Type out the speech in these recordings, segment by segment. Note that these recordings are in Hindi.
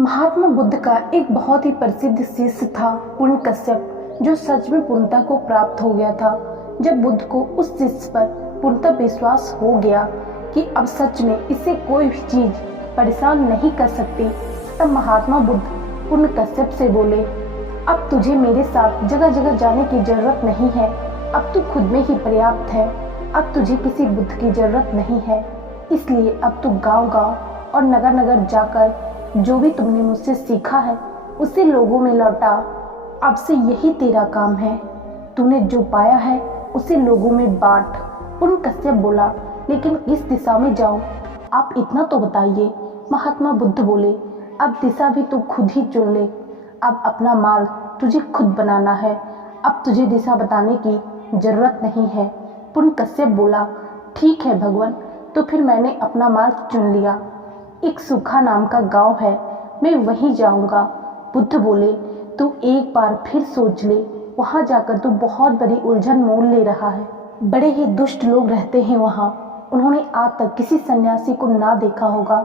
महात्मा बुद्ध का एक बहुत ही प्रसिद्ध शिष्य था पूर्ण कश्यप, जो सच में पूर्णता को प्राप्त हो गया था। जब बुद्ध को उस शिष्य पर पूर्णतः विश्वास हो गया कि अब सच में इससे कोई भी चीज परेशान नहीं कर सकती, तब महात्मा बुद्ध पूर्ण कश्यप से बोले, अब तुझे मेरे साथ जगह जगह जाने की जरूरत नहीं है। अब तू खुद में ही पर्याप्त है। अब तुझे किसी बुद्ध की जरूरत नहीं है। इसलिए अब तू गांव-गांव और नगर नगर जाकर जो भी तुमने मुझसे सीखा है उसे लोगों में लौटा। अब से यही तेरा काम है। तूने जो पाया है उसे लोगों में बांट। पूर्ण कश्यप बोला, लेकिन किस दिशा में जाऊं? आप इतना तो बताइए। महात्मा बुद्ध बोले, अब दिशा भी तू खुद ही चुन ले। अब अपना मार्ग तुझे खुद बनाना है। अब तुझे दिशा बताने की जरूरत नहीं है। पूर्ण कश्यप बोला, ठीक है भगवान, तो फिर मैंने अपना मार्ग चुन लिया। एक सूखा नाम का गांव है, मैं वहीं जाऊंगा। बुद्ध बोले, तू एक बार फिर सोच ले, वहां जाकर तू बहुत बड़ी उलझन मोल ले रहा है। बड़े ही दुष्ट लोग रहते हैं वहां। उन्होंने आज तक किसी सन्यासी को ना देखा होगा।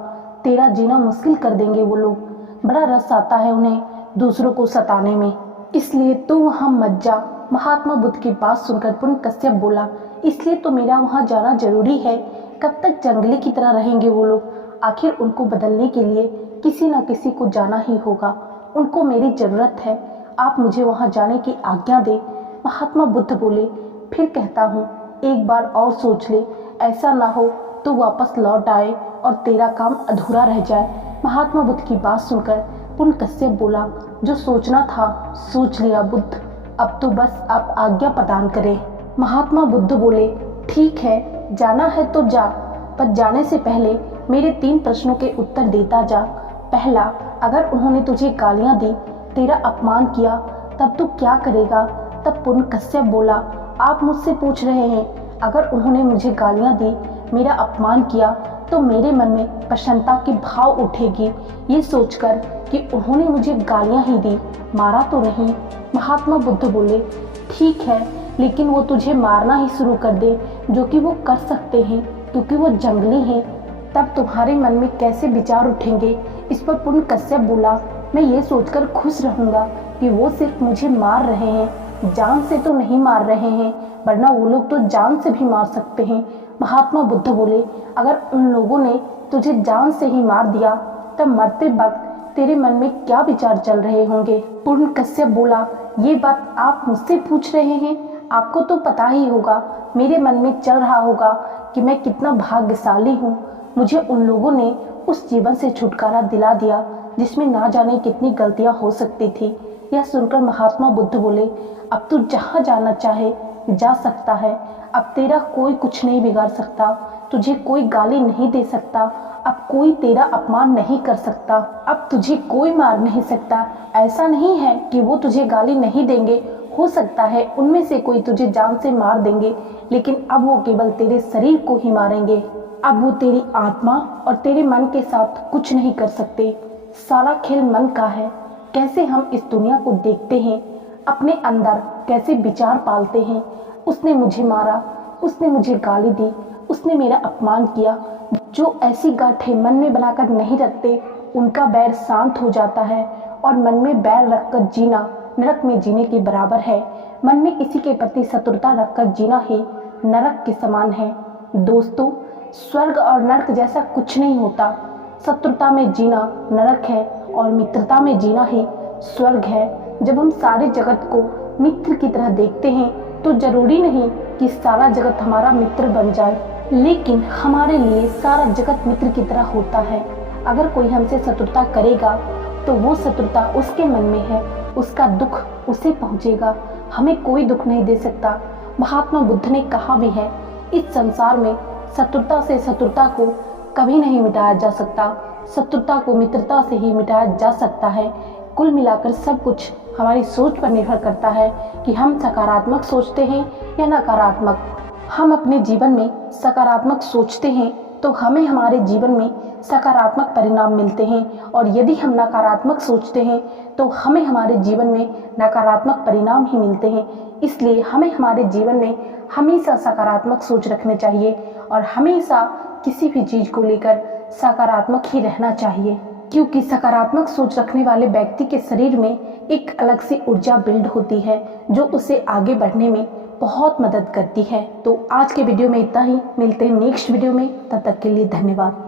तेरा जीना मुश्किल कर देंगे वो लोग। बड़ा रस आता है उन्हें दूसरों को सताने में, इसलिए तू वहां मत जा। महात्मा बुद्ध की बात सुनकर पूर्ण कश्यप बोला, इसलिए तो मेरा वहां जाना जरूरी है। कब तक जंगली की तरह रहेंगे वो लोग? आखिर उनको बदलने के लिए किसी न किसी को जाना ही होगा। उनको मेरी जरूरत है। आप मुझे वहां जाने की आज्ञा दे। महात्मा बुद्ध बोले, फिर कहता हूँ, एक बार और सोच ले। ऐसा ना हो तो वापस लौट आए और तेरा काम अधूरा रह जाए। महात्मा बुद्ध की बात सुनकर पूर्ण कश्यप बोला, जो सोचना था सोच लिया बुद्ध, अब तो बस आप आज्ञा प्रदान करें। महात्मा बुद्ध बोले, ठीक है, जाना है तो जा, पर जाने से पहले मेरे 3 प्रश्नों के उत्तर देता जा। पहला, अगर उन्होंने तुझे गालियां दी, तेरा अपमान किया, तब तू क्या करेगा? तब पूर्ण कश्यप बोला, आप मुझसे पूछ रहे हैं, अगर उन्होंने मुझे गालियां दी, मेरा अपमान किया, तो मेरे मन में प्रसन्नता की भाव उठेगी, ये सोचकर कि उन्होंने मुझे गालियां ही दी, मारा तो नहीं। महात्मा बुद्ध बोले, ठीक है, लेकिन वो तुझे मारना ही शुरू कर दे, जो कि वो कर सकते हैं क्योंकि वो जंगली हैं, तब तुम्हारे मन में कैसे विचार उठेंगे? इस पर पूर्ण कश्यप बोला, मैं ये सोचकर खुश रहूंगा कि वो सिर्फ मुझे मार रहे हैं, जान से तो नहीं मार रहे हैं, वरना वो लोग तो जान से भी मार सकते हैं। महात्मा बुद्ध बोले, अगर उन लोगों ने तुझे जान से ही मार दिया, तब मरते वक्त तेरे मन में क्या विचार चल रहे होंगे? पूर्ण कश्यप बोला, ये बात आप मुझसे पूछ रहे हैं? आपको तो पता ही होगा, मेरे मन में चल रहा होगा कि मैं कितना भाग्यशाली हूँ। मुझे उन लोगों ने उस जीवन से छुटकारा दिला दिया जिसमें ना जाने कितनी गलतियां हो सकती थी। यह सुनकर महात्मा बुद्ध बोले, अब तू जहाँ जाना चाहे जा सकता है। अब तेरा कोई कुछ नहीं बिगाड़ सकता, तुझे कोई गाली नहीं दे सकता, अब कोई तेरा अपमान नहीं कर सकता, अब तुझे कोई मार नहीं सकता। ऐसा नहीं है कि वो तुझे गाली नहीं देंगे, हो सकता है उनमें से कोई तुझे जान से मार देंगे, लेकिन अब वो केवल तेरे शरीर को ही मारेंगे। अब वो तेरी आत्मा और तेरे मन के साथ कुछ नहीं कर सकते। सारा खेल मन का है। कैसे हम इस दुनिया को देखते हैं, अपने अंदर कैसे विचार पालते हैं। उसने मुझे मारा, उसने मुझे गाली दी, उसने मेरा अपमान किया। जो ऐसी गांठें मन में बनाकर नहीं रखते, उनका बैर शांत हो जाता है, और मन में बैर रखकर जीना नरक में जीने के बराबर है। मन में किसी के प्रति शत्रुता रखकर जीना ही नरक के समान है। दोस्तों, स्वर्ग और नरक जैसा कुछ नहीं होता। शत्रुता में जीना नरक है और मित्रता में जीना ही स्वर्ग है। जब हम सारे जगत को मित्र की तरह देखते हैं, तो जरूरी नहीं कि सारा जगत हमारा मित्र बन जाए, लेकिन हमारे लिए सारा जगत मित्र की तरह होता है। अगर कोई हमसे शत्रुता करेगा, तो वो शत्रुता उसके मन में है, उसका दुख उसे पहुंचेगा। हमें कोई दुख नहीं दे सकता। महात्मा बुद्ध ने कहा भी है, इस संसार में शत्रुता से शत्रुता को कभी नहीं मिटाया जा सकता, शत्रुता को मित्रता से ही मिटाया जा सकता है। कुल मिलाकर सब कुछ हमारी सोच पर निर्भर करता है कि हम सकारात्मक सोचते हैं या नकारात्मक। हम अपने जीवन में सकारात्मक सोचते हैं तो हमें हमारे जीवन में सकारात्मक परिणाम मिलते हैं, और यदि हम नकारात्मक सोचते हैं तो हमें हमारे जीवन में नकारात्मक परिणाम ही मिलते हैं। इसलिए हमें हमारे जीवन में हमेशा सकारात्मक सोच रखनी चाहिए और हमेशा किसी भी चीज़ को लेकर सकारात्मक ही रहना चाहिए। क्योंकि सकारात्मक सोच रखने वाले व्यक्ति के शरीर में एक अलग सी ऊर्जा बिल्ड होती है जो उसे आगे बढ़ने में बहुत मदद करती है। तो आज के वीडियो में इतना ही, मिलते हैं नेक्स्ट वीडियो में, तब तक के लिए धन्यवाद।